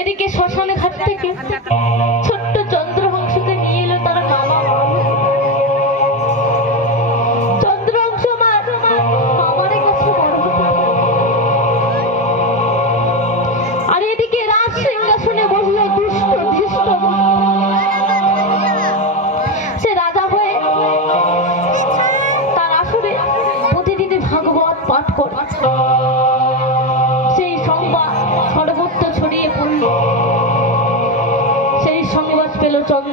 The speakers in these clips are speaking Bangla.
এদিকে শ্মশানে ঘাট থেকে ছোট্ট চন্দ্র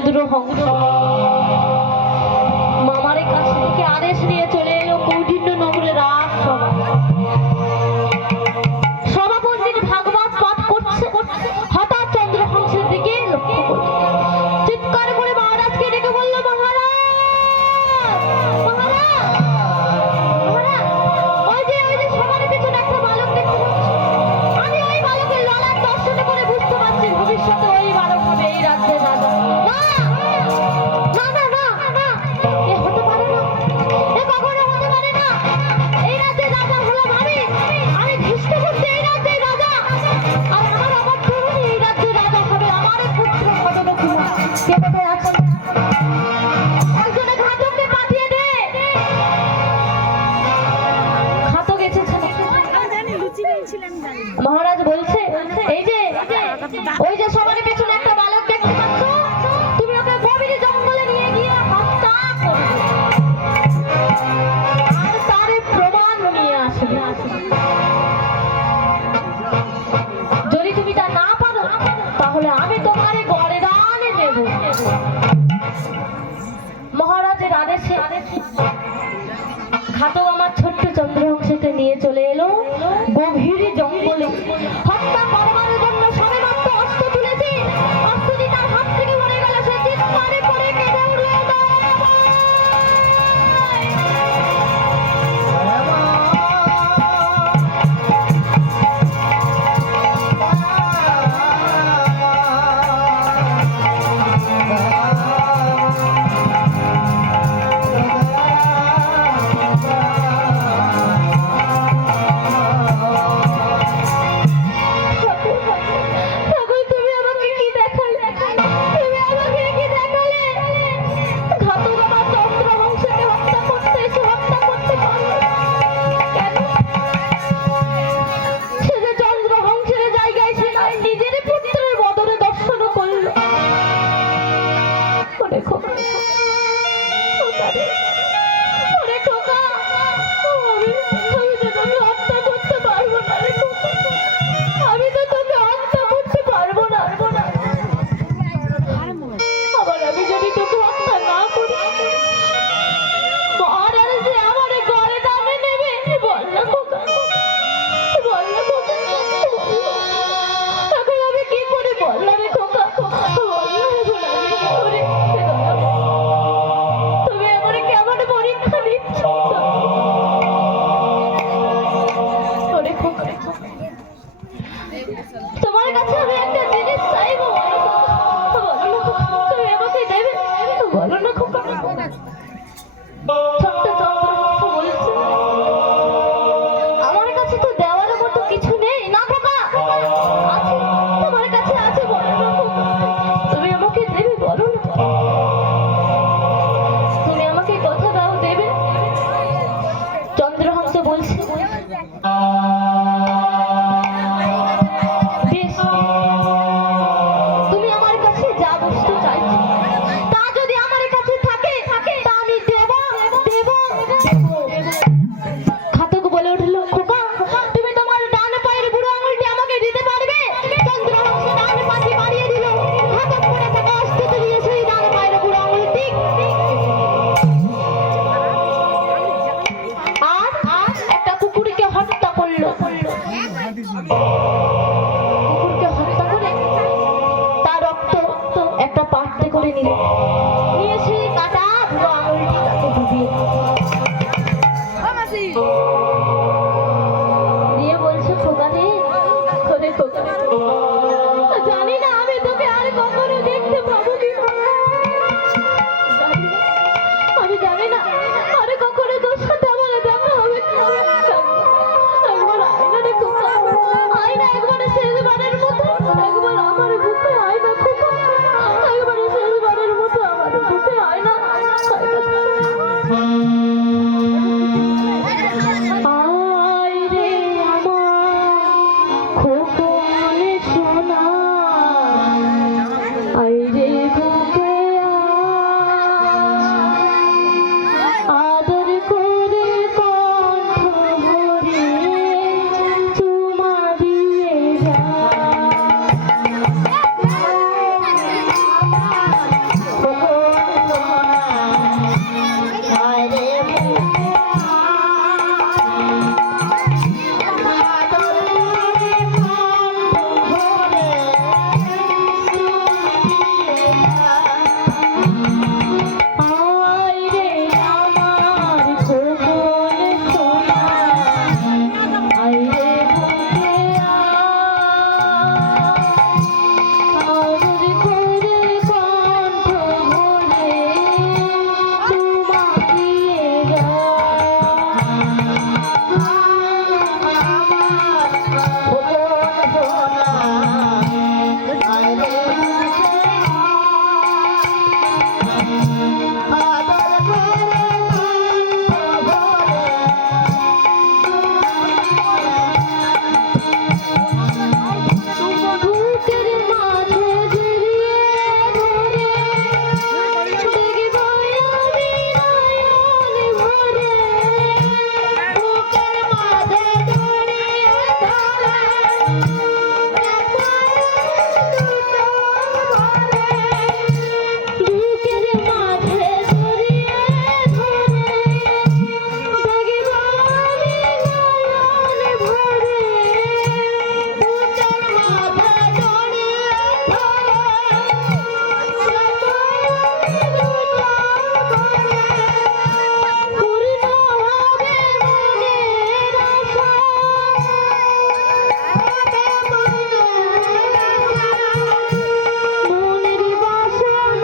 সংগ্রহ সে খাতো আমার ছোট্ট চন্দ্রহংসকে নিয়ে চলে এলো। গভীর জঙ্গলে でごめん。কুকুরকে হত্যা করে তার রক্ত একটা পাত্রে করে নিয়ে সেই কাটা দিয়ে বলছে খোকা রে খোকা